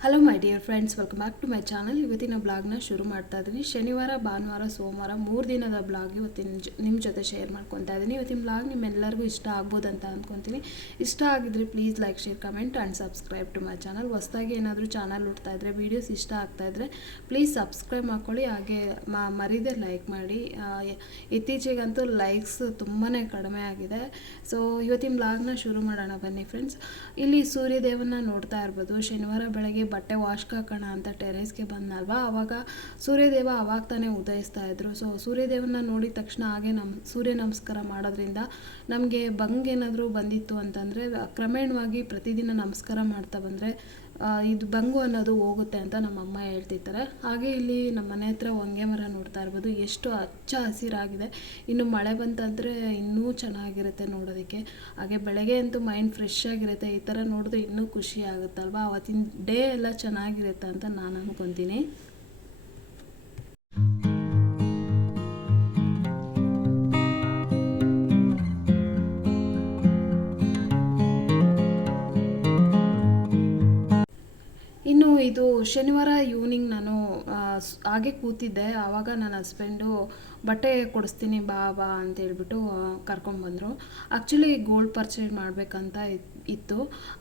Hello my dear friends welcome back to my channel ಇವತ್ತಿನ ಬ್ಲಾಗ್ನ ಶುರು ಮಾಡ್ತಾ ಇದ್ದೀನಿ ಶನಿವಾರ, ಭಾನುವಾರ, ಸೋಮವಾರ ಮೂರು ದಿನದ ಬ್ಲಾಗ್ ಇವತ್ತಿನ ನಿಮ್ಮ ಜೊತೆ ಶೇರ್ ಮಾಡ್ಕೊತಾ ಇದ್ದೀನಿ ಇವತ್ತಿನ ಬ್ಲಾಗ್ ನಿಮ್ಮೆಲ್ಲರಿಗೂ ಇಷ್ಟ ಆಗ್ಬೋದು ಅಂತ ಅಂದ್ಕೊತೀನಿ ಇಷ್ಟ ಆಗಿದ್ರೆ please like share comment and subscribe to my channel ಹೊಸ್ದಾಗಿ ಏನಾದರೂ ಚಾನಲ್ ಹುಡ್ತಾ ಇದ್ದರೆ ವೀಡಿಯೋಸ್ ಇಷ್ಟ ಆಗ್ತಾ ಇದ್ರೆ ಪ್ಲೀಸ್ ಸಬ್ಸ್ಕ್ರೈಬ್ ಮಾಡ್ಕೊಳ್ಳಿ. ಹಾಗೆ ಮರಿದೆ ಲೈಕ್ ಮಾಡಿ. ಇತ್ತೀಚೆಗಂತೂ ಲೈಕ್ಸ್ ತುಂಬಾ ಕಡಿಮೆ ಆಗಿದೆ. ಸೊ ಇವತ್ತಿನ ಬ್ಲಾಗ್ನ ಶುರು ಮಾಡೋಣ ಬನ್ನಿ ಫ್ರೆಂಡ್ಸ್ ಇಲ್ಲಿ ಸೂರ್ಯದೇವನ ನೋಡ್ತಾ ಇರ್ಬೋದು. ಶನಿವಾರ ಬೆಳಗ್ಗೆ ಬಟ್ಟೆ ವಾಶ್ಗೆ ಹಾಕೋಣ ಅಂತ ಟೆರೇಸ್ಗೆ ಬಂದಲ್ವಾ ಆವಾಗ ಸೂರ್ಯದೇವ ಅವಾಗ ತಾನೇ ಉದಯಿಸ್ತಾ ಇದ್ರು. ಸೊ ಸೂರ್ಯದೇವನ ನೋಡಿದ ತಕ್ಷಣ ಹಾಗೆ ನಮ್, ಸೂರ್ಯ ನಮಸ್ಕಾರ ಮಾಡೋದ್ರಿಂದ ನಮಗೆ ಬಂಗ್ ಏನಾದರೂ ಬಂದಿತ್ತು ಅಂತಂದರೆ, ಕ್ರಮೇಣವಾಗಿ ಪ್ರತಿದಿನ ನಮಸ್ಕಾರ ಮಾಡ್ತಾ ಬಂದರೆ ಇದು ಬಂಗು ಅನ್ನೋದು ಹೋಗುತ್ತೆ ಅಂತ ನಮ್ಮ ಅಮ್ಮ ಹೇಳ್ತಿರ್ತಾರೆ. ಹಾಗೆ ಇಲ್ಲಿ ನಮ್ಮ ಮನೆ ಹತ್ರ ಹೊಂಗೆ ಮರ ನೋಡ್ತಾ ಇರ್ಬೋದು. ಎಷ್ಟು ಹಚ್ಚ ಹಸಿರಾಗಿದೆ. ಇನ್ನು ಮಳೆ ಬಂತಂದರೆ ಇನ್ನೂ ಚೆನ್ನಾಗಿರುತ್ತೆ ನೋಡೋದಕ್ಕೆ. ಹಾಗೆ ಬೆಳಗ್ಗೆ ಅಂತೂ ಮೈಂಡ್ ಫ್ರೆಶ್ ಆಗಿರುತ್ತೆ. ಈ ಥರ ನೋಡಿದ್ರೆ ಇನ್ನೂ ಖುಷಿ ಆಗುತ್ತಲ್ವಾ? ಅವತ್ತಿನ ಡೇ ಎಲ್ಲ ಚೆನ್ನಾಗಿರುತ್ತೆ ಅಂತ ನಾನು ಅನ್ಕೊತೀನಿ. ಇದು ಶನಿವಾರ ಈವ್ನಿಂಗ್ ನಾನು ಹಾಗೆ ಕೂತಿದ್ದೆ. ಆವಾಗ ನನ್ನ ಹಸ್ಬೆಂಡು ಬಟ್ಟೆ ಕೊಡಿಸ್ತೀನಿ ಬಾ ಬಾ, ಅಂತ ಹೇಳ್ಬಿಟ್ಟು ಕರ್ಕೊಂಡ್ಬಂದರು. ಆ್ಯಕ್ಚುಲಿ ಗೋಲ್ಡ್ ಪರ್ಚೇಸ್ ಮಾಡಬೇಕಂತ ಇತ್ತು.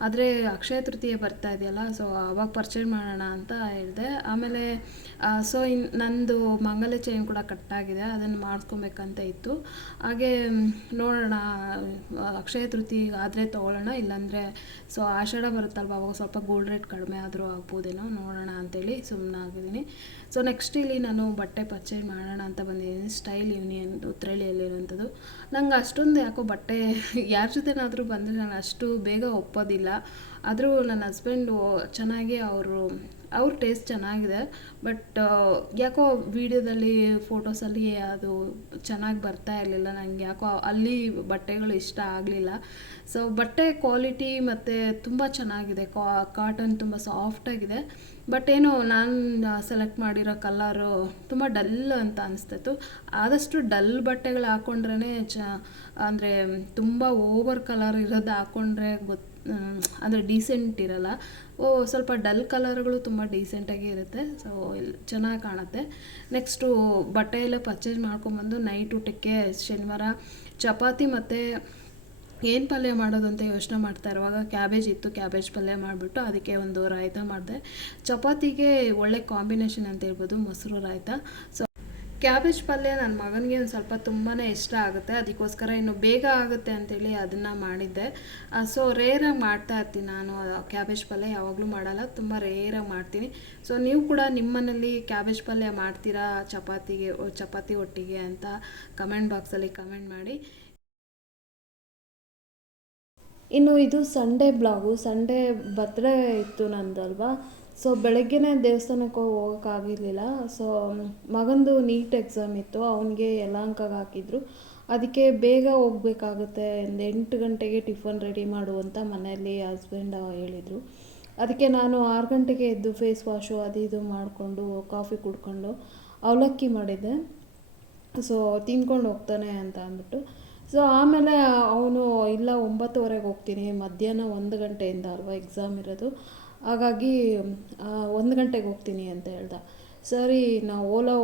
ಆದರೆ ಅಕ್ಷಯ ತೃತೀಯ ಬರ್ತಾ ಇದೆಯಲ್ಲ ಸೊ ಅವಾಗ ಪರ್ಚೇಸ್ ಮಾಡೋಣ ಅಂತ ಹೇಳಿದೆ. ಆಮೇಲೆ ಸೊ ಇನ್, ನಂದು ಮಂಗಲ ಚೈನ್ ಕೂಡ ಕಟ್ಟಾಗಿದೆ ಅದನ್ನು ಮಾಡಿಸ್ಕೊಬೇಕಂತ ಇತ್ತು. ಹಾಗೆ ನೋಡೋಣ, ಅಕ್ಷಯ ತೃತೀಯ ಆದರೆ ತೊಗೊಳ್ಳೋಣ, ಇಲ್ಲಾಂದರೆ ಸೊ ಆಷಾಢ ಬರುತ್ತಲ್ವ, ಅವಾಗ ಸ್ವಲ್ಪ ಗೋಲ್ಡ್ ರೇಟ್ ಕಡಿಮೆ ಆದರೂ ಆಗ್ಬೋದೇನೋ, ನೋಡೋಣ ಅಂತೇಳಿ ಸುಮ್ಮನೆ ಆಗಿದ್ದೀನಿ ಸೊ ನೆಕ್ಸ್ಟ್ ಇಲ್ಲಿ ನಾನು ಬಟ್ಟೆ ಪರ್ಚೇಸ್ ಮಾಡೋಣ ಅಂತ ಬಂದಿದ್ದೀನಿ. ಸ್ಟೈಲ್ ಯೂನಿಯನ್ ಉತ್ರಳಿಯಲ್ಲಿರುವಂಥದ್ದು ನಂಗೆ ಅಷ್ಟೊಂದು ಯಾಕೋ ಬಟ್ಟೆ ಯಾರ ಜೊತೆನಾದರೂ ಬಂದರೆ ನಾನು ಅಷ್ಟು ಬೇಗ ಒಪ್ಪೋದಿಲ್ಲ. ಆದರೂ ನನ್ನ ಹಸ್ಬೆಂಡು ಚೆನ್ನಾಗಿ ಅವರು ಅವ್ರ ಟೇಸ್ಟ್ ಚೆನ್ನಾಗಿದೆ ಬಟ್ ಯಾಕೋ ವಿಡಿಯೋದಲ್ಲಿ, ಫೋಟೋಸಲ್ಲಿ ಅದು ಚೆನ್ನಾಗಿ ಬರ್ತಾ ಇರಲಿಲ್ಲ ನನಗೆ ಯಾಕೋ ಅಲ್ಲಿ ಬಟ್ಟೆಗಳು ಇಷ್ಟ ಆಗಲಿಲ್ಲ. ಸೊ ಬಟ್ಟೆ ಕ್ವಾಲಿಟಿ ಮತ್ತು ತುಂಬ ಚೆನ್ನಾಗಿದೆ ಕಾಟನ್ ತುಂಬ ಸಾಫ್ಟಾಗಿದೆ ಬಟ್ ಏನು ನಾನು ಸೆಲೆಕ್ಟ್ ಮಾಡಿರೋ ಕಲರು ತುಂಬ ಡಲ್ ಅಂತ ಅನಿಸ್ತಿತ್ತು. ಆದಷ್ಟು ಡಲ್ ಬಟ್ಟೆಗಳು ಹಾಕ್ಕೊಂಡ್ರೇ ಚ, ಅಂದರೆ ತುಂಬ ಓವರ್ ಕಲರ್ ಇರೋದು ಹಾಕ್ಕೊಂಡ್ರೆ ಗೊತ್ತು ಅಂದರೆ ಡೀಸೆಂಟ್ ಇರಲ್ಲ. ಓ, ಸ್ವಲ್ಪ ಡಲ್ ಕಲರ್ಗಳು ತುಂಬ ಡೀಸೆಂಟಾಗಿ ಇರುತ್ತೆ. ಸೊ ಚೆನ್ನಾಗಿ ಕಾಣುತ್ತೆ. ನೆಕ್ಸ್ಟು ಬಟ್ಟೆ ಎಲ್ಲ ಪರ್ಚೇಸ್ ಮಾಡ್ಕೊಂಬಂದು ನೈಟ್ ಊಟಕ್ಕೆ ಶನಿವಾರ ಚಪಾತಿ ಮತ್ತು ಏನು ಪಲ್ಯ ಮಾಡೋದು ಅಂತ ಯೋಚನೆ ಮಾಡ್ತಾ ಇರುವಾಗ ಕ್ಯಾಬೇಜ್ ಇತ್ತು ಕ್ಯಾಬೇಜ್ ಪಲ್ಯ ಮಾಡಿಬಿಟ್ಟು ಅದಕ್ಕೆ ಒಂದು ರಾಯ್ತ ಮಾಡಿದೆ. ಚಪಾತಿಗೆ ಒಳ್ಳೆ ಕಾಂಬಿನೇಷನ್ ಅಂತ ಹೇಳ್ಬೋದು, ಮೊಸರು, ರಾಯ್ತ. ಸೊ ಕ್ಯಾಬೇಜ್ ಪಲ್ಯ ನನ್ನ ಮಗನಿಗೆ ಒಂದು ಸ್ವಲ್ಪ ತುಂಬಾ ಇಷ್ಟ ಆಗುತ್ತೆ. ಅದಕ್ಕೋಸ್ಕರ ಇನ್ನು ಬೇಗ ಆಗುತ್ತೆ ಅಂತೇಳಿ ಅದನ್ನು ಮಾಡಿದ್ದೆ. ಸೊ ರೇರಾಗಿ ಮಾಡ್ತಾ ಇರ್ತೀನಿ ನಾನು ಕ್ಯಾಬೇಜ್ ಪಲ್ಯ, ಯಾವಾಗಲೂ ಮಾಡಲ್ಲ, ತುಂಬ ರೇರಾಗಿ ಮಾಡ್ತೀನಿ. ಸೊ ನೀವು ಕೂಡ ನಿಮ್ಮನೇಲಿ ಕ್ಯಾಬೇಜ್ ಪಲ್ಯ ಮಾಡ್ತೀರಾ, ಚಪಾತಿಗೆ ಚಪಾತಿ ಒಟ್ಟಿಗೆ ಅಂತ ಕಮೆಂಟ್ ಬಾಕ್ಸಲ್ಲಿ ಕಮೆಂಟ್ ಮಾಡಿ. ಇನ್ನು ಇದು ಸಂಡೇ ಬ್ಲಾಗು ಸಂಡೇ ಬರ್ತ್ಡೇ ಇತ್ತು ನಂದಲ್ವಾ? ಸೊ ಬೆಳಗ್ಗೆನೇ ದೇವಸ್ಥಾನಕ್ಕೆ ಹೋಗೋಕ್ಕಾಗಿರ್ಲಿಲ್ಲ. ಸೊ ಮಗಂದು ನೀಟ್ ಎಕ್ಸಾಮ್ ಇತ್ತು. ಅವನಿಗೆ ಯಲಹಂಕಗೆ ಹಾಕಿದ್ರು. ಅದಕ್ಕೆ ಬೇಗ ಹೋಗ್ಬೇಕಾಗುತ್ತೆ. ಒಂದು ಎಂಟು ಗಂಟೆಗೆ ಟಿಫನ್ ರೆಡಿ ಮಾಡು ಅಂತ ಮನೆಯಲ್ಲಿ ಹಸ್ಬೆಂಡ್ ಹೇಳಿದರು. ಅದಕ್ಕೆ ನಾನು ಆರು ಗಂಟೆಗೆ ಎದ್ದು ಫೇಸ್ ವಾಶು ಅದು ಇದು ಮಾಡಿಕೊಂಡು ಕಾಫಿ ಕುಡ್ಕೊಂಡು ಅವಲಕ್ಕಿ ಮಾಡಿದ್ದೆ. ಸೊ ತಿನ್ಕೊಂಡು ಹೋಗ್ತಾನೆ ಅಂತ ಅಂದ್ಬಿಟ್ಟು. ಸೊ ಆಮೇಲೆ ಅವನು, ಇಲ್ಲ, ಒಂಬತ್ತುವರೆಗೆ ಹೋಗ್ತೀನಿ. ಮಧ್ಯಾಹ್ನ ಒಂದು ಗಂಟೆಯಿಂದ ಅಲ್ವಾ ಎಕ್ಸಾಮ್ ಇರೋದು. ಹಾಗಾಗಿ ಒಂದು ಗಂಟೆಗೆ ಹೋಗ್ತೀನಿ ಅಂತ ಹೇಳ್ದ. ಸರಿ, ನಾವು ಓಲೋ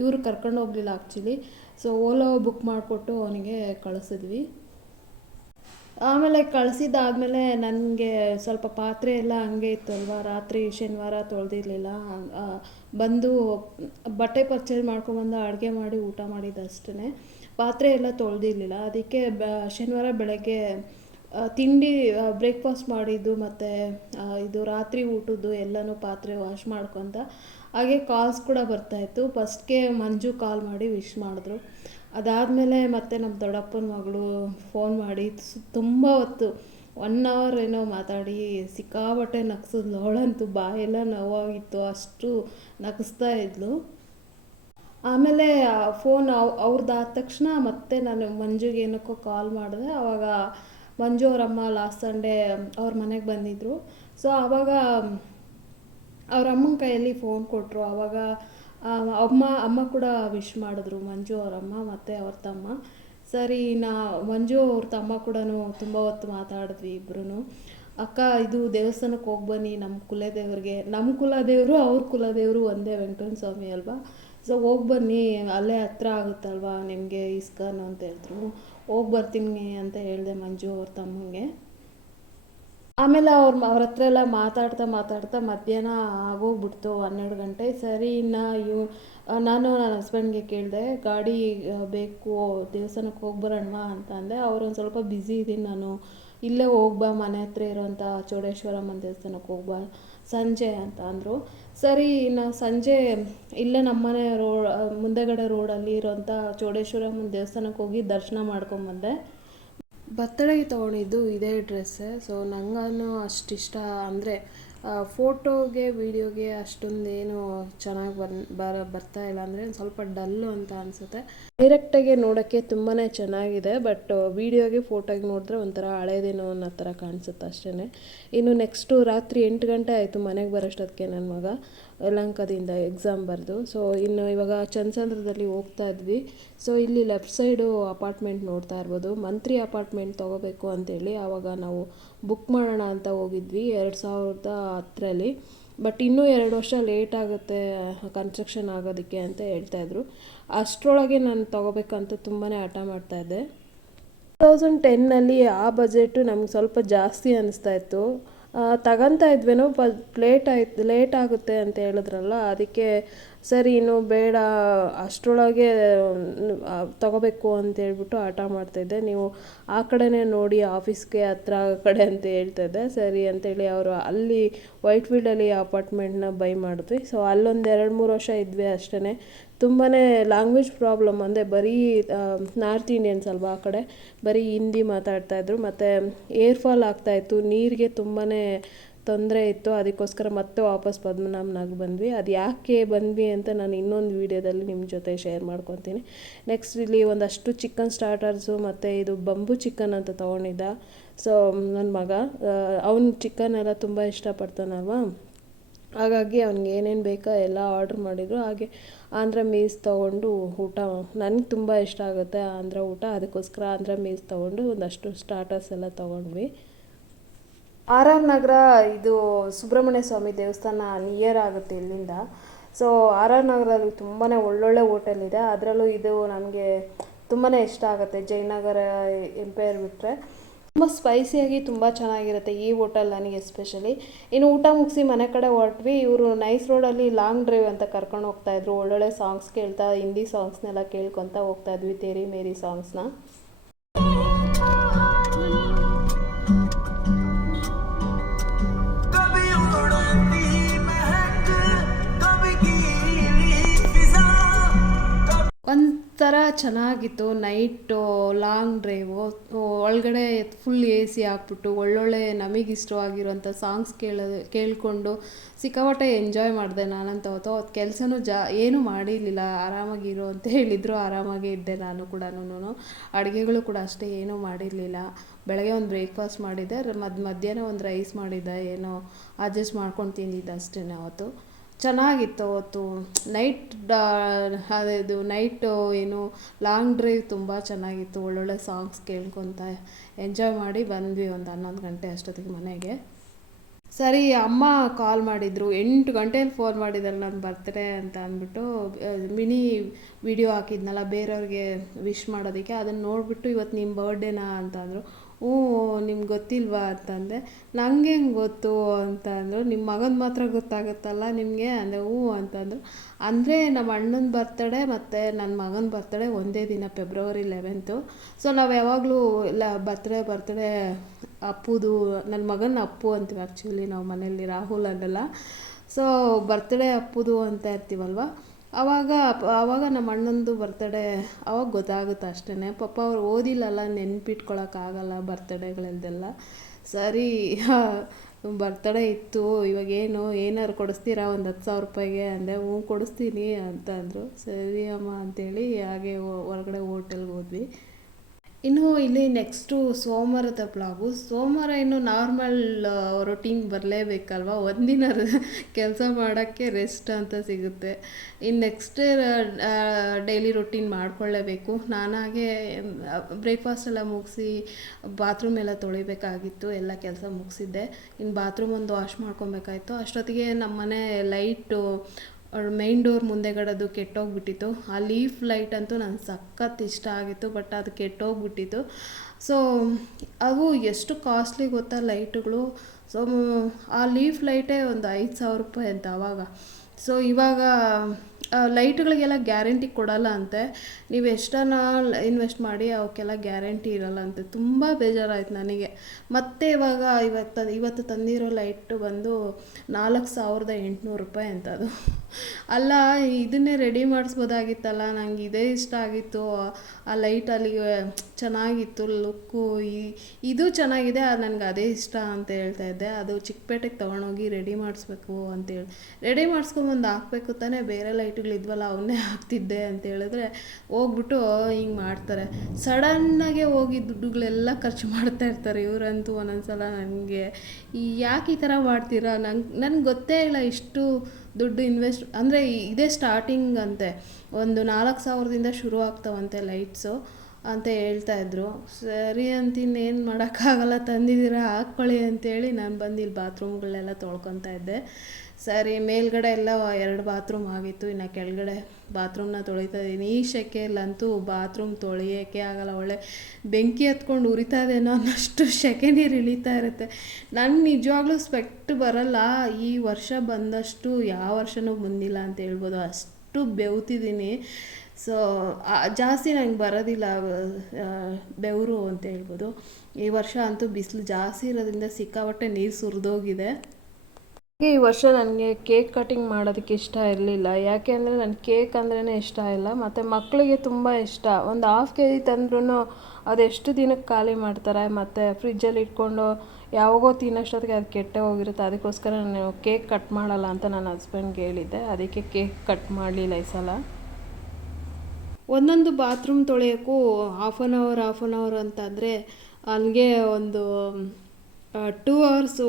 ಇವರು ಕರ್ಕೊಂಡು ಹೋಗಲಿಲ್ಲ ಆ್ಯಕ್ಚುಲಿ ಸೊ ಓಲೋ ಬುಕ್ ಮಾಡಿಕೊಟ್ಟು ಅವನಿಗೆ ಕಳಿಸಿದ್ವಿ. ಆಮೇಲೆ ಕಳಿಸಿದ್ದಾದಮೇಲೆ ನನಗೆ ಸ್ವಲ್ಪ ಪಾತ್ರೆ ಎಲ್ಲ ಹಂಗೆ ಇತ್ತಲ್ವ? ರಾತ್ರಿ ಶನಿವಾರ ತೊಳೆದಿರಲಿಲ್ಲ. ಬಂದು ಬಟ್ಟೆ ಪರ್ಚೇಸ್ ಮಾಡ್ಕೊಂಬಂದು ಅಡುಗೆ ಮಾಡಿ ಊಟ ಮಾಡಿದ್ದಷ್ಟೇ ಪಾತ್ರೆ ಎಲ್ಲ ತೊಳೆದಿರಲಿಲ್ಲ. ಅದಕ್ಕೆ ಬ, ಶನಿವಾರ ಬೆಳಗ್ಗೆ ತಿಂಡಿ ಬ್ರೇಕ್ಫಾಸ್ಟ್ ಮಾಡಿದ್ದು ಮತ್ತು ಇದು ರಾತ್ರಿ ಊಟದ್ದು ಎಲ್ಲನೂ ಪಾತ್ರೆ ವಾಶ್ ಮಾಡ್ಕೊತ, ಹಾಗೆ ಕಾಲ್ಸ್ ಕೂಡ ಬರ್ತಾಯಿತ್ತು ಫಸ್ಟ್ಗೆ ಮಂಜು ಕಾಲ್ ಮಾಡಿ ವಿಶ್ ಮಾಡಿದ್ರು. ಅದಾದಮೇಲೆ ಮತ್ತೆ ನಮ್ಮ ದೊಡ್ಡಪ್ಪನ ಮಗಳು ಫೋನ್ ಮಾಡಿ ತುಂಬ ಹೊತ್ತು ಒನ್ ಅವರ್ ಏನೋ ಮಾತಾಡಿ ಸಿಕ್ಕಾಬಟ್ಟೆ ನಗ್ಸಿದ್ಲು. ಅವಳಂತೂ ಬಾಯೆಲ್ಲ ನೋವಾಗಿತ್ತು, ಅಷ್ಟು ನಗಿಸ್ತಾ ಇದ್ಲು. ಆಮೇಲೆ ಫೋನ್ ಅವ್ರದ್ದು ಆದ ತಕ್ಷಣ ಮತ್ತೆ ನಾನು ಮಂಜುಗೆ ಏನಕ್ಕೋ ಕಾಲ್ ಮಾಡಿದೆ. ಆವಾಗ ಮಂಜು ಅವರಮ್ಮ ಲಾಸ್ಟ್ ಸಂಡೇ ಅವ್ರ ಮನೆಗೆ ಬಂದಿದ್ದರು ಸೊ ಆವಾಗ ಅವ್ರ ಅಮ್ಮನ ಕೈಯಲ್ಲಿ ಫೋನ್ ಕೊಟ್ಟರು ಆವಾಗ ಅಮ್ಮ ಅಮ್ಮ ಕೂಡ ವಿಶ್ ಮಾಡಿದ್ರು. ಮಂಜು ಅವರಮ್ಮ ಮತ್ತು ಅವ್ರ ತಮ್ಮ. ಸರಿ, ನಾ, ಮಂಜು ಅವ್ರ ತಮ್ಮ ಕೂಡ ತುಂಬ ಹೊತ್ತು ಮಾತಾಡಿದ್ವಿ ಇಬ್ರು ಅಕ್ಕ, ಇದು ದೇವಸ್ಥಾನಕ್ಕೆ ಹೋಗಿ ಬನ್ನಿ. ನಮ್ಮ ಕುಲದೇವ್ರಿಗೆ ನಮ್ಮ ಕುಲದೇವರು, ಅವ್ರ ಕುಲದೇವರು ಒಂದೇ ವೆಂಕಟನ ಸ್ವಾಮಿ ಅಲ್ವಾ? ಸೊ ಹೋಗಿ ಬನ್ನಿ, ಅಲ್ಲೇ ಹತ್ರ ಆಗುತ್ತಲ್ವಾ ನಿಮಗೆ ಇಸ್ಕಾನ್ ಅಂತ ಹೇಳಿದ್ರು. ಹೋಗಿ ಬರ್ತೀನಿ ಅಂತ ಹೇಳಿದೆ ಮಂಜು ಅವ್ರ ತಮ್ಮಂಗೆ. ಆಮೇಲೆ ಅವ್ರ ಅವ್ರ ಹತ್ರ ಎಲ್ಲ ಮಾತಾಡ್ತಾ ಮಾತಾಡ್ತಾ ಮಧ್ಯಾಹ್ನ ಆಗೋಗ್ಬಿಡ್ತು, ಹನ್ನೆರಡು ಗಂಟೆ. ಸರಿ, ಇನ್ನು ಇವ್, ನಾನು ನನ್ನ ಹಸ್ಬೆಂಡ್ಗೆ ಕೇಳಿದೆ, ಗಾಡಿ ಬೇಕು ದೇವಸ್ಥಾನಕ್ಕೆ ಹೋಗಿ ಬರೋಣವಾ ಅಂತ ಅಂದೆ. ಅವ್ರು ಒಂದು ಸ್ವಲ್ಪ ಬ್ಯುಸಿ ಇದ್ದೀನಿ ನಾನು. ಇಲ್ಲೇ ಹೋಗ್ಬಾ ಮನೆ ಹತ್ರ ಇರೋಂಥ ಚೌಡೇಶ್ವರಮ್ಮನ ದೇವಸ್ಥಾನಕ್ಕೆ ಹೋಗ್ಬಾ ಸಂಜೆ ಅಂತ ಅಂದರು. ಸರಿ ಇನ್ನು ಸಂಜೆ ಇಲ್ಲೇ ನಮ್ಮನೆ ರೋಡ್ ಮುಂದೆಗಡೆ ರೋಡಲ್ಲಿ ಇರೋಂಥ ಚೌಡೇಶ್ವರಮ್ಮನ ದೇವಸ್ಥಾನಕ್ಕೆ ಹೋಗಿ ದರ್ಶನ ಮಾಡ್ಕೊಂಬಂದೆ ಬರ್ತಡೆಗೆ ತೊಗೊಂಡಿದ್ದು ಇದೇ ಡ್ರೆಸ್ಸೆ, ಸೊ ನಂಗೂ ಅಷ್ಟಿಷ್ಟ ಅಂದರೆ ಫೋಟೋಗೆ, ವೀಡಿಯೋಗೆ ಅಷ್ಟೊಂದೇನು ಚೆನ್ನಾಗಿ ಬನ್ ಬರ, ಬರ್ತಾ ಇಲ್ಲ ಅಂದರೆ ಸ್ವಲ್ಪ ಡಲ್ಲು ಅಂತ ಅನಿಸುತ್ತೆ. ಡೈರೆಕ್ಟಾಗಿ ನೋಡೋಕ್ಕೆ ತುಂಬಾ ಚೆನ್ನಾಗಿದೆ, ಬಟ್ ವೀಡಿಯೋಗೆ, ಫೋಟೋಗೆ ನೋಡಿದ್ರೆ ಒಂಥರ ಹಳೇದೇನೋ ಅನ್ನೋ ಥರ ಕಾಣಿಸುತ್ತೆ ಅಷ್ಟೇ ಇನ್ನು ನೆಕ್ಸ್ಟು ರಾತ್ರಿ ಎಂಟು ಗಂಟೆ ಆಯಿತು ಮನೆಗೆ ಬರೋಷ್ಟೊತ್ತಿಗೆ ನನ್ನ ಮಗ. ಯಲಹಂಕದಿಂದ ಎಕ್ಸಾಮ್ ಬರೆದು. ಸೊ ಇನ್ನು ಇವಾಗ ಚನ್ನಸಂದ್ರದಲ್ಲಿ ಹೋಗ್ತಾ ಇದ್ವಿ. ಸೊ ಇಲ್ಲಿ ಲೆಫ್ಟ್ ಸೈಡು ಅಪಾರ್ಟ್ಮೆಂಟ್ ನೋಡ್ತಾ ಇರ್ಬೋದು. ಮಂತ್ರಿ ಅಪಾರ್ಟ್ಮೆಂಟ್ ತೊಗೋಬೇಕು ಅಂತೇಳಿ ಆವಾಗ ನಾವು ಬುಕ್ ಮಾಡೋಣ ಅಂತ ಹೋಗಿದ್ವಿ ಎರಡು ಸಾವಿರದ ಹತ್ತರಲ್ಲಿ. ಬಟ್ ಇನ್ನೂ ಎರಡು ವರ್ಷ ಲೇಟ್ ಆಗುತ್ತೆ ಕನ್ಸ್ಟ್ರಕ್ಷನ್ ಆಗೋದಕ್ಕೆ ಅಂತ ಹೇಳ್ತಾಯಿದ್ರು ಅಷ್ಟರೊಳಗೆ ನಾನು ತೊಗೋಬೇಕಂತ ತುಂಬಾ ಹಠ ಮಾಡ್ತಾಯಿದ್ದೆ ಟೂ ತೌಸಂಡ್ ಟೆನ್ನಲ್ಲಿ ಆ ಬಜೆಟು ನಮ್ಗೆ ಸ್ವಲ್ಪ ಜಾಸ್ತಿ ಅನ್ನಿಸ್ತಾ ಇತ್ತು. ತಗೊಂತಾ ಇದ್ವೇನೋ ಬಟ್ ಲೇಟ್ ಆಯ್ತು ಲೇಟ್ ಆಗುತ್ತೆ ಅಂತ ಹೇಳಿದ್ರಲ್ಲ, ಅದಕ್ಕೆ ಸರಿ, ಇನ್ನು ಬೇಡ, ಅಷ್ಟರೊಳಗೆ ತಗೋಬೇಕು ಅಂತ ಹೇಳ್ಬಿಟ್ಟು ಹಠ ಮಾಡ್ತಾಯಿದ್ದೆ ನೀವು ಆ ಕಡೆನೇ ನೋಡಿ, ಆಫೀಸ್ಗೆ ಹತ್ರ ಕಡೆ ಅಂತ ಹೇಳ್ತಾ ಇದ್ದೆ. ಸರಿ ಅಂತೇಳಿ ಅವರು ಅಲ್ಲಿ ವೈಟ್ ಫೀಲ್ಡಲ್ಲಿ ಅಪಾರ್ಟ್ಮೆಂಟ್ನ ಬೈ ಮಾಡಿದ್ವಿ. ಸೊ ಅಲ್ಲೊಂದು ಎರಡು ಮೂರು ವರ್ಷ ಇದ್ವಿ ಅಷ್ಟೇ ತುಂಬಾ ಲ್ಯಾಂಗ್ವೇಜ್ ಪ್ರಾಬ್ಲಮ್ ಅಂದರೆ ಬರೀ ನಾರ್ತ್ ಇಂಡಿಯನ್ಸ್ ಅಲ್ವಾ ಆ ಕಡೆ? ಬರೀ ಹಿಂದಿ ಮಾತಾಡ್ತಾಯಿದ್ರು ಮತ್ತು ಏರ್ ಫಾಲ್ ಆಗ್ತಾಯಿತ್ತು ನೀರಿಗೆ ತುಂಬಾ ತೊಂದರೆ ಇತ್ತು. ಅದಕ್ಕೋಸ್ಕರ ಮತ್ತೆ ವಾಪಸ್ ಪದ್ಮನಾಭನಾಗೆ ಬಂದ್ವಿ. ಅದು ಯಾಕೆ ಬಂದ್ವಿ ಅಂತ ನಾನು ಇನ್ನೊಂದು ವೀಡಿಯೋದಲ್ಲಿ ನಿಮ್ಮ ಜೊತೆ ಶೇರ್ ಮಾಡ್ಕೊತೀನಿ. ನೆಕ್ಸ್ಟ್ ಇಲ್ಲಿ ಒಂದಷ್ಟು ಚಿಕನ್ ಸ್ಟಾರ್ಟರ್ಸು ಮತ್ತು ಇದು ಬಂಬು ಚಿಕನ್ ಅಂತ ತೊಗೊಂಡಿದ್ದ. ಸೊ ನನ್ನ ಮಗ ಅವನು ಚಿಕನ್ ಎಲ್ಲ ತುಂಬ ಇಷ್ಟಪಡ್ತಾನಲ್ವಾ? ಹಾಗಾಗಿ ಅವ್ನಿಗೆ ಏನೇನು ಬೇಕೋ ಎಲ್ಲ ಆರ್ಡ್ರ್ ಮಾಡಿದ್ರು. ಹಾಗೆ ಆಂಧ್ರ ಮೀಸ್ ತೊಗೊಂಡು ಊಟ, ನನಗೆ ತುಂಬ ಇಷ್ಟ ಆಗುತ್ತೆ ಆಂಧ್ರ ಊಟ. ಅದಕ್ಕೋಸ್ಕರ ಆಂಧ್ರ ಮೀಸ್ ತೊಗೊಂಡು ಒಂದಷ್ಟು ಸ್ಟಾರ್ಟರ್ಸ್ ಎಲ್ಲ ತೊಗೊಂಡ್ವಿ. ಆರ್ ಆರ್ ನಗರ, ಇದು ಸುಬ್ರಹ್ಮಣ್ಯ ಸ್ವಾಮಿ ದೇವಸ್ಥಾನ ನಿಯರ್ ಆಗುತ್ತೆ ಇಲ್ಲಿಂದ. ಸೊ ಆರ್ ಆರ್ ನಗರಲ್ಲಿ ತುಂಬಾ ಒಳ್ಳೊಳ್ಳೆ ಹೋಟೆಲ್ ಇದೆ. ಅದರಲ್ಲೂ ಇದು ನನಗೆ ತುಂಬಾ ಇಷ್ಟ ಆಗುತ್ತೆ. ಜಯನಗರ ಎಂಪೈರ್ ಬಿಟ್ಟರೆ ತುಂಬ ಸ್ಪೈಸಿಯಾಗಿ ತುಂಬ ಚೆನ್ನಾಗಿರುತ್ತೆ ಈ ಹೋಟೆಲ್ ನನಗೆ ಎಸ್ಪೆಷಲಿ ಇನ್ನು ಊಟ ಮುಗಿಸಿ ಮನೆ ಕಡೆ ಹೊರಟ್ವಿ, ಇವರು ನೈಸ್ ರೋಡಲ್ಲಿ ಲಾಂಗ್ ಡ್ರೈವ್ ಅಂತ ಕರ್ಕೊಂಡು ಹೋಗ್ತಾಯಿದ್ರು ಒಳ್ಳೊಳ್ಳೆ ಸಾಂಗ್ಸ್ ಕೇಳ್ತಾ, ಹಿಂದಿ ಸಾಂಗ್ಸ್ನೆಲ್ಲ ಕೇಳ್ಕೊತಾ ಹೋಗ್ತಾಯಿದ್ವಿ ತೇರಿ ಮೇರಿ ಸಾಂಗ್ಸ್ನ ಒಂಥರ ಚೆನ್ನಾಗಿತ್ತು. ನೈಟು ಲಾಂಗ್ ಡ್ರೈವು ಒಳಗಡೆ ಫುಲ್ ಎ ಸಿ ಹಾಕ್ಬಿಟ್ಟು, ಒಳ್ಳೊಳ್ಳೆ ನಮಗೆ ಸಾಂಗ್ಸ್ ಕೇಳೋದು ಕೇಳಿಕೊಂಡು ಸಿಕ್ಕಾಪಟ್ಟೆ ಎಂಜಾಯ್ ಮಾಡಿದೆ ನಾನಂತ. ಹೊತ್ತು ಕೆಲಸನೂ ಜಾ, ಏನೂ ಮಾಡಿರಲಿಲ್ಲ. ಆರಾಮಾಗಿರು ಅಂತ ಹೇಳಿದ್ರು. ಆರಾಮಾಗೇ ಇದ್ದೆ ನಾನು ಕೂಡ ಅಡುಗೆಗಳು ಕೂಡ ಅಷ್ಟೇ, ಏನೂ ಮಾಡಿರಲಿಲ್ಲ. ಬೆಳಗ್ಗೆ ಒಂದು ಬ್ರೇಕ್ಫಾಸ್ಟ್ ಮಾಡಿದ್ದೆ. ಮದ್, ಮಧ್ಯಾಹ್ನ ಒಂದು ರೈಸ್ ಮಾಡಿದ್ದೆ. ಏನೋ ಅಡ್ಜಸ್ಟ್ ಮಾಡ್ಕೊಂಡು ತಿಂದಿದ್ದೆ ಅಷ್ಟೇ ಅವತ್ತು. ಚೆನ್ನಾಗಿತ್ತು ಅವತ್ತು. ನೈಟ್ ಇದು ನೈಟು ಏನು ಲಾಂಗ್ ಡ್ರೈವ್ ತುಂಬ ಚೆನ್ನಾಗಿತ್ತು. ಒಳ್ಳೊಳ್ಳೆ ಸಾಂಗ್ಸ್ ಕೇಳ್ಕೊತ ಎಂಜಾಯ್ ಮಾಡಿ ಬಂದ್ವಿ ಒಂದು ಹನ್ನೊಂದು ಗಂಟೆ ಅಷ್ಟೊತ್ತಿಗೆ ಮನೆಗೆ. ಸರಿ, ಅಮ್ಮ ಕಾಲ್ ಮಾಡಿದರು. ಎಂಟು ಗಂಟೆಯಲ್ಲಿ ಫೋನ್ ಮಾಡಿದ್ದಾರೆ ನಾನು ಬರ್ತಾರೆ ಅಂತ ಅಂದ್ಬಿಟ್ಟು ಮಿನಿ ವಿಡಿಯೋ ಹಾಕಿದ್ನಲ್ಲ, ಬೇರೆಯವ್ರಿಗೆ ವಿಶ್ ಮಾಡೋದಕ್ಕೆ. ಅದನ್ನು ನೋಡಿಬಿಟ್ಟು ಇವತ್ತು ನಿಮ್ಮ ಬರ್ಡೇನಾ ಅಂತ ಅಂದರು. ಹ್ಞೂ ನಿಮ್ಗೆ ಗೊತ್ತಿಲ್ವಾ ಅಂತಂದೆ. ನಂಗೆ ಹೆಂಗೆ ಗೊತ್ತು ಅಂತ ಅಂದರು ನಿಮ್ಮ ಮಗನ ಮಾತ್ರ ಗೊತ್ತಾಗುತ್ತಲ್ಲ ನಿಮಗೆ? ಅಂದೆ ಹ್ಞೂ ಅಂತಂದರು ಅಂದರೆ. ನಮ್ಮ ಅಣ್ಣನ ಬರ್ತಡೇ ಮತ್ತು ನನ್ನ ಮಗನ ಬರ್ತಡೇ ಒಂದೇ ದಿನ ಫೆಬ್ರವರಿ ಲೆವೆಂತು ಸೊ ನಾವು ಯಾವಾಗಲೂ ಎಲ್ಲ ಬರ್ತಡೇ ಬರ್ತಡೇ ಅಪ್ಪುದು ನನ್ನ ಮಗನ ಅಪ್ಪು ಅಂತೀವಿ ಆ್ಯಕ್ಚುಲಿ ನಾವು ಮನೆಯಲ್ಲಿ, ರಾಹುಲ್ ಅನ್ನಲ್ಲ ಸೊ ಬರ್ತಡೇ ಅಪ್ಪುದು ಅಂತ ಇರ್ತೀವಲ್ವ? ಆವಾಗ ಆವಾಗ ನಮ್ಮ ಅಣ್ಣಂದು ಬರ್ತಡೇ ಅವಾಗ ಗೊತ್ತಾಗುತ್ತೆ ಅಷ್ಟೇ ಪಾಪ ಅವ್ರು ಓದಿಲ್ಲಲ್ಲ ನೆನ್ಪಿಟ್ಕೊಳಕ್ಕಾಗಲ್ಲ ಬರ್ತಡೇಗಳದ್ದೆಲ್ಲ ಸರಿ ಬರ್ತಡೇ ಇತ್ತು, ಇವಾಗ ಏನು ಏನಾರು ಕೊಡಿಸ್ತೀರಾ? ಒಂದು ಹತ್ತು ಸಾವಿರ ರೂಪಾಯಿಗೆ ಅಂದೆ, ಹ್ಞೂ, ಕೊಡಿಸ್ತೀನಿ ಅಂತ ಅಂದರು ಸರಿ ಅಮ್ಮ ಅಂತೇಳಿ ಹಾಗೆ ಹೊರಗಡೆ ಹೋಟೆಲ್ಗೆ ಹೋದ್ವಿ. ಇನ್ನು ಇಲ್ಲಿ ನೆಕ್ಸ್ಟು ಸೋಮವಾರದ ಬ್ಲಾಗು ಸೋಮವಾರ ಇನ್ನು ನಾರ್ಮಲ್ ರೊಟೀನ್ ಬರಲೇಬೇಕಲ್ವ? ಒಂದಿನ ಕೆಲಸ ಮಾಡೋಕ್ಕೆ ರೆಸ್ಟ್ ಅಂತ ಸಿಗುತ್ತೆ. ಇನ್ನು ನೆಕ್ಸ್ಟ್ ಡೈಲಿ ರೊಟೀನ್ ಮಾಡ್ಕೊಳ್ಳೇಬೇಕು. ನಾನಾಗೆ ಬ್ರೇಕ್ಫಾಸ್ಟ್ ಎಲ್ಲ ಮುಗಿಸಿ ಬಾತ್ರೂಮ್ ಎಲ್ಲ ತೊಳಿಬೇಕಾಗಿತ್ತು. ಎಲ್ಲ ಕೆಲಸ ಮುಗಿಸಿದ್ದೆ. ಇನ್ನು ಬಾತ್ರೂಮ್ ಒಂದು ವಾಶ್ ಮಾಡ್ಕೊಬೇಕಾಯಿತು. ಅಷ್ಟೊತ್ತಿಗೆ ನಮ್ಮನೆ ಲೈಟು ಮೈನ್ ಡೋರ್ ಮುಂದೆಗಡೆದು ಕೆಟ್ಟೋಗ್ಬಿಟ್ಟಿತ್ತು. ಆ ಲೀಫ್ ಲೈಟ್ ಅಂತೂ ನನಗೆ ಸಖತ್ ಇಷ್ಟ ಆಗಿತ್ತು ಬಟ್ ಅದು ಕೆಟ್ಟೋಗ್ಬಿಟ್ಟಿತ್ತು. ಸೊ ಅವು ಎಷ್ಟು ಕಾಸ್ಟ್ಲಿ ಗೊತ್ತಾ ಲೈಟುಗಳು? ಸೊ ಆ ಲೀಫ್ ಲೈಟೇ ಒಂದು ಐದು ಸಾವಿರ ರೂಪಾಯಿ ಅಂತ ಆವಾಗ ಸೊ ಇವಾಗ ಲೈಟ್ಗಳಿಗೆಲ್ಲ ಗ್ಯಾರಂಟಿ ಕೊಡಲ್ಲ ಅಂತೆ. ನೀವು ಎಷ್ಟನ್ನ ಇನ್ವೆಸ್ಟ್ ಮಾಡಿ ಅವಕ್ಕೆಲ್ಲ ಗ್ಯಾರಂಟಿ ಇರಲ್ಲ ಅಂತೆ. ತುಂಬ ಬೇಜಾರಾಯ್ತು ನನಗೆ. ಮತ್ತೆ ಇವಾಗ ಇವತ್ತು ಇವತ್ತು ತಂದಿರೋ ಲೈಟ್ ಬಂದು ನಾಲ್ಕು ಸಾವಿರದ ಎಂಟುನೂರು ರೂಪಾಯಿ ಅಂತ ಅದು ಅಲ್ಲ, ಇದನ್ನೇ ರೆಡಿ ಮಾಡಿಸ್ಬೋದಾಗಿತ್ತಲ್ಲ. ನಂಗೆ ಇದೇ ಇಷ್ಟ ಆಗಿತ್ತು. ಆ ಲೈಟ್ ಅಲ್ಲಿ ಚೆನ್ನಾಗಿತ್ತು, ಲುಕ್ಕು, ಈ, ಇದು ಚೆನ್ನಾಗಿದೆ ನನಗೆ ಅದೇ ಇಷ್ಟ ಅಂತ ಹೇಳ್ತಾ ಇದ್ದೆ. ಅದು ಚಿಕ್ಕಪೇಟೆಗೆ ತೊಗೊಂಡೋಗಿ ರೆಡಿ ಮಾಡಿಸ್ಬೇಕು ಅಂತೇಳಿ ರೆಡಿ ಮಾಡಿಸ್ಕೊಂಬಂದು ಹಾಕ್ಬೇಕು ತಾನೇ, ಬೇರೆ ಲೈಟ್ಗಳಿದ್ವಲ್ಲ ಅವನ್ನೇ ಹಾಕ್ತಿದ್ದೆ ಅಂತ ಹೇಳಿದ್ರೆ ಹೋಗ್ಬಿಟ್ಟು ಹಿಂಗೆ ಮಾಡ್ತಾರೆ. ಸಡನ್ನಾಗೆ ಹೋಗಿ ದುಡ್ಡುಗಳೆಲ್ಲ ಖರ್ಚು ಮಾಡ್ತಾ ಇರ್ತಾರೆ. ಇವರಂತೂ ಒಂದೊಂದ್ಸಲ ನನಗೆ ಯಾಕೆ ಈ ಥರ ಮಾಡ್ತೀರಾ? ನಂಗೆ, ನನಗೆ ಗೊತ್ತೇ ಇಲ್ಲ ಇಷ್ಟು ದುಡ್ಡು ಇನ್ವೆಸ್ಟ್, ಅಂದರೆ ಇದೇ ಸ್ಟಾರ್ಟಿಂಗ್ ಅಂತೆ. ಒಂದು ನಾಲ್ಕು ಸಾವಿರದಿಂದ ಶುರು ಆಗ್ತಾವಂತೆ ಲೈಟ್ಸು. ಅಂತ ಹೇಳ್ತಾ ಇದ್ರು. ಸರಿ ಅಂತ, ಇನ್ನೇನು ಮಾಡೋಕ್ಕಾಗಲ್ಲ, ತಂದಿದ್ದೀರಾ, ಹಾಕ್ಕೊಳ್ಳಿ ಅಂತೇಳಿ ನಾನು ಬಂದು ಇಲ್ಲಿ ಬಾತ್ರೂಮ್ಗಳೆಲ್ಲ ತೊಳ್ಕೊತಾ ಇದ್ದೆ. ಸರಿ, ಮೇಲ್ಗಡೆ ಎಲ್ಲ ಎರಡು ಬಾತ್ರೂಮ್ ಆಗಿತ್ತು, ಇನ್ನು ಕೆಳಗಡೆ ಬಾತ್ರೂಮ್ನ ತೊಳಿತಾ ಇದ್ದೀನಿ. ಈ ಸೆಕೆಯಲ್ಲಂತೂ ಬಾತ್ರೂಮ್ ತೊಳಿಯೋಕ್ಕೆ ಆಗಲ್ಲ, ಒಳ್ಳೆ ಬೆಂಕಿ ಹತ್ಕೊಂಡು ಉರಿತಾ ಇದೇನೋ ಅನ್ನೋಷ್ಟು ಸೆಕೆ ನೀರು ಇಳಿತಾ ಇರುತ್ತೆ. ನಂಗೆ ನಿಜವಾಗ್ಲೂ ಸ್ಪೆಕ್ಟ್ ಬರಲ್ಲ, ಈ ವರ್ಷ ಬಂದಷ್ಟು ಯಾವ ವರ್ಷನೂ ಬಂದಿಲ್ಲ ಅಂತ ಹೇಳ್ಬೋದು. ಅಷ್ಟು ಬೆವ್ತಿದ್ದೀನಿ. ಸೊ ಜಾಸ್ತಿ ನಂಗೆ ಬರೋದಿಲ್ಲ ಬೆವರು ಅಂತ ಹೇಳ್ಬೋದು. ಈ ವರ್ಷ ಅಂತೂ ಬಿಸಿಲು ಜಾಸ್ತಿ ಇರೋದ್ರಿಂದ ಸಿಕ್ಕಾಪಟ್ಟೆ ನೀರು ಸುರಿದೋಗಿದೆ. ಈ ವರ್ಷ ನನಗೆ ಕೇಕ್ ಕಟಿಂಗ್ ಮಾಡೋದಕ್ಕೆ ಇಷ್ಟ ಇರಲಿಲ್ಲ. ಯಾಕೆ ಅಂದರೆ ನನಗೆ ಕೇಕ್ ಅಂದ್ರೇ ಇಷ್ಟ ಇಲ್ಲ, ಮತ್ತು ಮಕ್ಕಳಿಗೆ ತುಂಬ ಇಷ್ಟ. ಒಂದು ಹಾಫ್ ಕೆ ಜಿ ತಂದ್ರೂ ಅದೆಷ್ಟು ದಿನಕ್ಕೆ ಖಾಲಿ ಮಾಡ್ತಾರೆ, ಮತ್ತು ಫ್ರಿಜ್ಜಲ್ಲಿ ಇಟ್ಕೊಂಡು ಯಾವಾಗೋ ತಿನ್ನೋಷ್ಟೊತ್ತಿಗೆ ಅದು ಕೆಟ್ಟೆ ಹೋಗಿರುತ್ತೆ. ಅದಕ್ಕೋಸ್ಕರ ನಾನು ಕೇಕ್ ಕಟ್ ಮಾಡಲ್ಲ ಅಂತ ನನ್ನ ಹಸ್ಬೆಂಡ್ಗೆ ಹೇಳಿದ್ದೆ. ಅದಕ್ಕೆ ಕೇಕ್ ಕಟ್ ಮಾಡಲಿಲ್ಲ ಈ ಸಲ. ಒಂದೊಂದು bathroom ತೊಳೆಯೋಕ್ಕೂ half an hour half an hour ಅಂತಂದರೆ ಅಲ್ಲಿಗೆ ಒಂದು ಟೂ ಅವರ್ಸು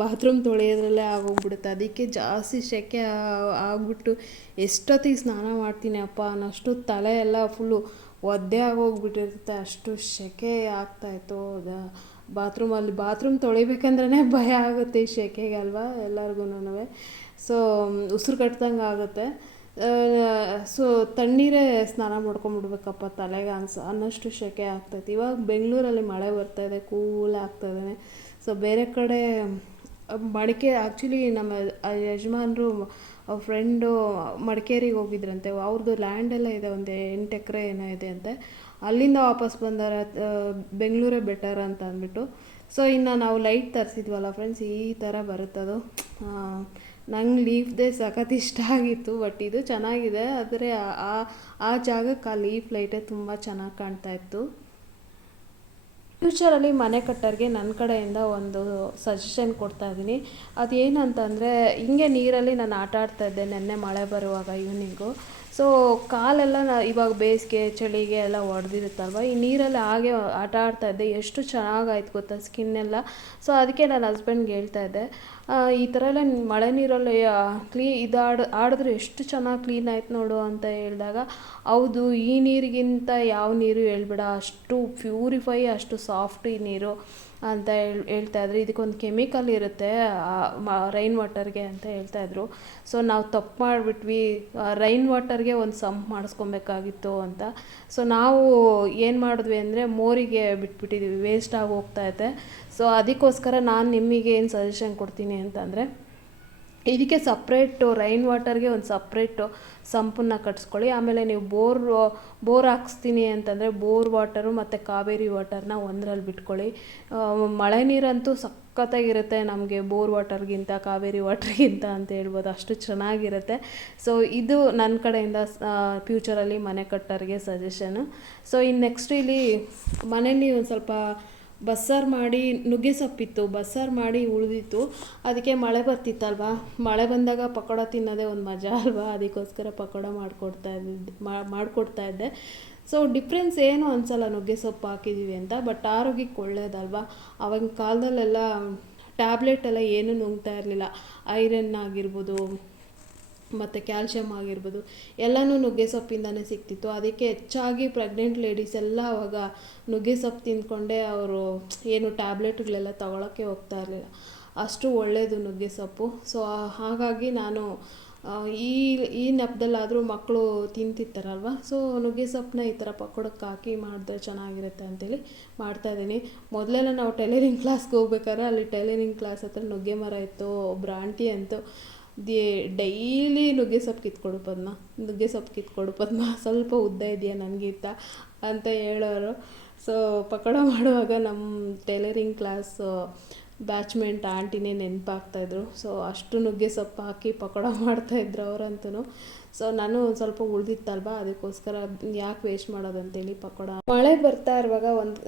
ಬಾತ್ರೂಮ್ ತೊಳೆಯೋದ್ರಲ್ಲೇ ಆಗೋಗ್ಬಿಡುತ್ತೆ. ಅದಕ್ಕೆ ಜಾಸ್ತಿ ಸೆಕೆ ಆಗಿಬಿಟ್ಟು ಎಷ್ಟೊತ್ತಿಗೆ ಸ್ನಾನ ಮಾಡ್ತೀನಿ ಅಪ್ಪ ಅನ್ನೋಷ್ಟು ತಲೆ ಎಲ್ಲ ಫುಲ್ಲು ಒದ್ದೆ ಆಗೋಗ್ಬಿಟ್ಟಿರುತ್ತೆ. ಅಷ್ಟು ಸೆಕೆ ಆಗ್ತಾಯಿತ್ತು ಬಾತ್ರೂಮಲ್ಲಿ ಬಾತ್ರೂಮ್ ತೊಳಿಬೇಕಂದ್ರೇ ಭಯ ಆಗುತ್ತೆ ಈ ಸೆಕೆಗೆ ಅಲ್ವಾ ಎಲ್ಲರಿಗೂ ಸೊ ಉಸಿರು ಕಟ್ಟಿದಂಗೆ ಆಗುತ್ತೆ ಸೊ ತಣ್ಣೀರೇ ಸ್ನಾನ ಮಾಡ್ಕೊಂಡ್ಬಿಡ್ಬೇಕಪ್ಪ ತಲೆಗೆ ಅನ್ಸ, ಅನ್ನಷ್ಟು ಸೆಕೆ ಆಗ್ತೈತಿ. ಇವಾಗ ಬೆಂಗಳೂರಲ್ಲಿ ಮಳೆ ಬರ್ತಾ ಇದೆ, ಕೂಲ್ ಆಗ್ತಾಯಿದೆ ಸೊ ಬೇರೆ ಕಡೆ, ಮಡಿಕೆ ಆ್ಯಕ್ಚುಲಿ ನಮ್ಮ ಯಜಮಾನರು ಫ್ರೆಂಡು ಮಡಿಕೇರಿಗೆ ಹೋಗಿದ್ರಂತೆ. ಅವ್ರದ್ದು ಲ್ಯಾಂಡ್ ಎಲ್ಲ ಇದೆ, ಒಂದು ಎಂಟು ಎಕರೆ ಏನೋ ಇದೆ ಅಂತೆ. ಅಲ್ಲಿಂದ ವಾಪಸ್ ಬಂದಾರ ಬೆಂಗಳೂರೇ ಬೆಟರ್ ಅಂತ ಅಂದ್ಬಿಟ್ಟು. ಸೊ ಇನ್ನು ನಾವು ಲೈಟ್ ತರಿಸಿದ್ವಲ್ಲ ಫ್ರೆಂಡ್ಸ್ ಈ ಥರ ಬರುತ್ತದು. ನಂಗೆ ಲೀಫ್ದೇ ಸಖತ್ ಇಷ್ಟ ಆಗಿತ್ತು ಬಟ್ ಇದು ಚೆನ್ನಾಗಿದೆ. ಆದರೆ ಆ ಆ ಜಾಗಕ್ಕೆ ಆ ಲೀಫ್ ಲೈಟೇ ತುಂಬ ಚೆನ್ನಾಗಿ ಕಾಣ್ತಾ ಇತ್ತು. ಫ್ಯೂಚರಲ್ಲಿ ಮನೆ ಕಟ್ಟೋರಿಗೆ ನನ್ನ ಕಡೆಯಿಂದ ಒಂದು ಸಜೆಷನ್ ಕೊಡ್ತಾ ಇದ್ದೀನಿ ಅದೇನಂತಂದರೆ, ಹಿಂಗೆ ನೀರಲ್ಲಿ ನಾನು ಆಟ ಆಡ್ತಾ ಇದ್ದೆ ನೆನ್ನೆ ಮಳೆ ಬರುವಾಗ ಈವ್ನಿಂಗು ಸೊ ಕಾಲೆಲ್ಲ ನಾ ಇವಾಗ ಬೇಸಿಗೆ, ಚಳಿಗೆ ಎಲ್ಲ ಒಡೆದಿರುತ್ತಲ್ವ? ಈ ನೀರಲ್ಲಿ ಹಾಗೆ ಆಟ ಆಡ್ತಾ ಇದ್ದೆ. ಎಷ್ಟು ಚೆನ್ನಾಗಾಯ್ತು ಗೊತ್ತಾ ಸ್ಕಿನ್ನೆಲ್ಲ ಸೊ ಅದಕ್ಕೆ ನನ್ನ ಹಸ್ಬೆಂಡ್ಗೆ ಹೇಳ್ತಾ ಇದ್ದೆ. ಈ ಥರ ಎಲ್ಲ ಮಳೆ ನೀರಲ್ಲಿ ಕ್ಲೀ ಇದು ಆಡ್ ಆಡಿದ್ರೆ ಎಷ್ಟು ಚೆನ್ನಾಗಿ ಕ್ಲೀನ್ ಆಯ್ತು ನೋಡು ಅಂತ ಹೇಳಿದಾಗ, ಹೌದು, ಈ ನೀರಿಗಿಂತ ಯಾವ ನೀರು ಹೇಳ್ಬೇಡ, ಅಷ್ಟು ಪ್ಯೂರಿಫೈ ಅಷ್ಟು ಸಾಫ್ಟ್ ಈ ನೀರು ಅಂತ ಹೇಳ್, ಹೇಳ್ತಾ ಇದ್ರು. ಇದಕ್ಕೊಂದು ಕೆಮಿಕಲ್ ಇರುತ್ತೆ ರೈನ್ ವಾಟರ್ಗೆ ಅಂತ ಹೇಳ್ತಾ ಇದ್ರು. ಸೊ ನಾವು ತಪ್ಪು ಮಾಡಿಬಿಟ್ವಿ ರೈನ್ ವಾಟರ್ಗೆ ಒಂದು ಸಂಪ್ ಮಾಡಿಸ್ಕೊಬೇಕಾಗಿತ್ತು ಅಂತ. ಸೊ ನಾವು ಏನು ಮಾಡಿದ್ವಿ ಅಂದರೆ, ಮೋರಿಗೆ ಬಿಟ್ಬಿಟ್ಟಿದ್ವಿ ವೇಸ್ಟ್ ಆಗಿ ಹೋಗ್ತಾ ಇದೆ. ಸೊ ಅದಕ್ಕೋಸ್ಕರ ನಾನು ನಿಮಗೆ ಏನು ಸಜೆಷನ್ ಕೊಡ್ತೀನಿ ಅಂತಂದರೆ, ಇದಕ್ಕೆ ಸಪ್ರೇಟು ರೈನ್ ವಾಟರ್ಗೆ ಒಂದು ಸಪ್ರೇಟು ಸಂಪನ್ನ ಕಟ್ಸ್ಕೊಳ್ಳಿ. ಆಮೇಲೆ ನೀವು ಬೋರ್ ಬೋರ್ ಹಾಕ್ಸ್ತೀನಿ ಅಂತಂದರೆ ಬೋರ್ ವಾಟರು ಮತ್ತು ಕಾವೇರಿ ವಾಟರ್ನ ಒಂದರಲ್ಲಿ ಬಿಟ್ಕೊಳ್ಳಿ. ಮಳೆ ನೀರಂತೂ ಸಖತ್ತಾಗಿರುತ್ತೆ ನಮಗೆ ಬೋರ್ ವಾಟರ್ಗಿಂತ ಕಾವೇರಿ ವಾಟರ್ಗಿಂತ ಅಂತ ಹೇಳ್ಬೋದು. ಅಷ್ಟು ಚೆನ್ನಾಗಿರುತ್ತೆ. ಸೊ ಇದು ನನ್ನ ಕಡೆಯಿಂದ ಫ್ಯೂಚರಲ್ಲಿ ಮನೆ ಕಟ್ಟೋರಿಗೆ ಸಜೆಷನು ಸೊ ಇನ್ನು ನೆಕ್ಸ್ಟ್ ಇಲ್ಲಿ ಮನೇಲಿ ಒಂದು ಸ್ವಲ್ಪ ಬಸ್ಸಾರು ಮಾಡಿ ನುಗ್ಗೆ ಸೊಪ್ಪಿತ್ತು, ಬಸ್ಸಾರು ಮಾಡಿ ಉಳಿದಿತ್ತು. ಅದಕ್ಕೆ ಮಳೆ ಬರ್ತಿತ್ತಲ್ವಾ? ಮಳೆ ಬಂದಾಗ ಪಕೋಡ ತಿನ್ನೋದೇ ಒಂದು ಮಜಾ ಅಲ್ವಾ? ಅದಕ್ಕೋಸ್ಕರ ಪಕೋಡ ಮಾಡಿಕೊಡ್ತಾ ಇದ್ದೆ ಮಾಡಿಕೊಡ್ತಾ ಇದ್ದೆ. ಸೊ ಡಿಫ್ರೆನ್ಸ್ ಏನು ಅನ್ಸಲ್ಲ ನುಗ್ಗೆ ಸೊಪ್ಪು ಹಾಕಿದ್ದೀವಿ ಅಂತ ಬಟ್ ಆರೋಗ್ಯಕ್ಕೆ ಒಳ್ಳೇದಲ್ವಾ? ಆವಾಗಿನ ಕಾಲದಲ್ಲೆಲ್ಲ ಟ್ಯಾಬ್ಲೆಟ್ ಎಲ್ಲ ಏನೂ ನುಂಗ್ತಾ ಇರಲಿಲ್ಲ. ಐರನ್ ಆಗಿರ್ಬೋದು ಮತ್ತು ಕ್ಯಾಲ್ಶಿಯಮ್ ಆಗಿರ್ಬೋದು, ಎಲ್ಲನೂ ನುಗ್ಗೆ ಸೊಪ್ಪಿಂದನೇ ಸಿಗ್ತಿತ್ತು. ಅದಕ್ಕೆ ಹೆಚ್ಚಾಗಿ ಪ್ರೆಗ್ನೆಂಟ್ ಲೇಡೀಸ್ ಎಲ್ಲ ಅವಾಗ ನುಗ್ಗೆ ಸೊಪ್ಪು ತಿಂದ್ಕೊಂಡೇ ಅವರು ಏನು ಟ್ಯಾಬ್ಲೆಟ್ಗಳೆಲ್ಲ ತಗೊಳ್ಳೋಕ್ಕೆ ಹೋಗ್ತಾ ಇರಲಿಲ್ಲ. ಅಷ್ಟು ಒಳ್ಳೆಯದು ನುಗ್ಗೆ ಸೊಪ್ಪು. ಸೊ ಹಾಗಾಗಿ ನಾನು ಈ ಈ ನೆಪದಲ್ಲಾದರೂ ಮಕ್ಕಳು ತಿಂತಿರ್ತಾರಲ್ವ? ಸೊ ನುಗ್ಗೆ ಸೊಪ್ಪನ್ನ ಈ ಥರ ಪಕೋಡಕ್ಕೆ ಹಾಕಿ ಮಾಡಿದ್ರೆ ಚೆನ್ನಾಗಿರುತ್ತೆ ಅಂತೇಳಿ ಮಾಡ್ತಾಯಿದ್ದೀನಿ ಮೊದಲೆಲ್ಲ ನಾವು ಟೈಲರಿಂಗ್ ಕ್ಲಾಸ್ಗೆ ಹೋಗ್ಬೇಕಾದ್ರೆ ಅಲ್ಲಿ ಟೈಲರಿಂಗ್ ಕ್ಲಾಸ್ ಹತ್ರ ನುಗ್ಗೆ ಮರ ಇತ್ತು ಒಬ್ಬರು ಆಂಟಿ ಅಂತೂ. ದೇ ಡೈಲಿ ನುಗ್ಗೆ ಸೊಪ್ಪು ಕಿತ್ಕೊಡು ಪದ್ಮ, ನುಗ್ಗೆ ಸೊಪ್ಪು ಕಿತ್ಕೊಡು ಪದ್ಮ, ಸ್ವಲ್ಪ ಉದ್ದ ಇದೆಯಾ ನನಗಿಂತ ಅಂತ ಹೇಳೋರು. ಸೊ ಪಕೋಡ ಮಾಡುವಾಗ ನಮ್ಮ ಟೈಲರಿಂಗ್ ಕ್ಲಾಸ್ ಬ್ಯಾಚ್ಮೆಂಟ್ ಆಂಟಿನೇ ನೆನಪಾಗ್ತಾಯಿದ್ರು ಸೊ ಅಷ್ಟು ನುಗ್ಗೆ ಸೊಪ್ಪು ಹಾಕಿ ಪಕೋಡ ಮಾಡ್ತಾಯಿದ್ರು ಅವರಂತೂ ಸೊ ನಾನು ಒಂದು ಸ್ವಲ್ಪ ಉಳಿದಿತ್ತಲ್ವಾ? ಅದಕ್ಕೋಸ್ಕರ ಯಾಕೆ ವೇಸ್ಟ್ ಮಾಡೋದಂತೇಳಿ ಪಕೋಡ. ಮಳೆ ಬರ್ತಾ ಇರುವಾಗ ಒಂದು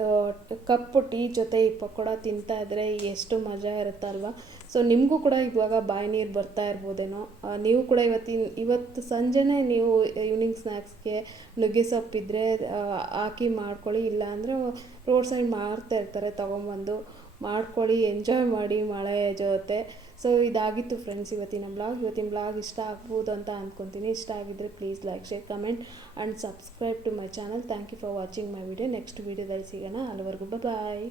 ಕಪ್ಪು ಟೀ ಜೊತೆ ಈ ಪಕೋಡ ತಿಂತಾ ಇದ್ರೆ ಎಷ್ಟು ಮಜಾ ಇರುತ್ತಲ್ವ? ಸೊ ನಿಮಗೂ ಕೂಡ ಇವಾಗ ಬಾಯಿ ನೀರು ಬರ್ತಾ ಇರ್ಬೋದೇನೋ. ನೀವು ಕೂಡ ಇವತ್ತಿನ, ಇವತ್ತು ಸಂಜೆನೇ ನೀವು ಈವ್ನಿಂಗ್ ಸ್ನ್ಯಾಕ್ಸ್ಗೆ ನುಗ್ಗೆ ಸೊಪ್ಪಿದ್ರೆ ಹಾಕಿ ಮಾಡ್ಕೊಳ್ಳಿ. ಇಲ್ಲಾಂದರೆ ರೋಡ್ ಸೈಡ್ ಮಾರ್ತಾ ಇರ್ತಾರೆ ತೊಗೊಂಬಂದು. ಮಾಡ್ಕೊಳ್ಳಿ ಎಂಜಾಯ್ ಮಾಡಿ ಮಳೆ ಜೊತೆ. ಸೊ ಇದಾಗಿತ್ತು ಫ್ರೆಂಡ್ಸ್ ಇವತ್ತಿನ ಬ್ಲಾಗ್ ಇವತ್ತಿನ ಬ್ಲಾಗ್ ಇಷ್ಟ ಆಗ್ಬೋದು ಅಂತ ಅಂದ್ಕೊತೀನಿ ಇಷ್ಟ ಆಗಿದ್ದರೆ please like share comment and subscribe to my channel thank you for watching my video next ವೀಡಿಯೋದಲ್ಲಿ ಸಿಗೋಣ. ಅಲ್ಲಿವರೆಗೂ ಬಾಯ್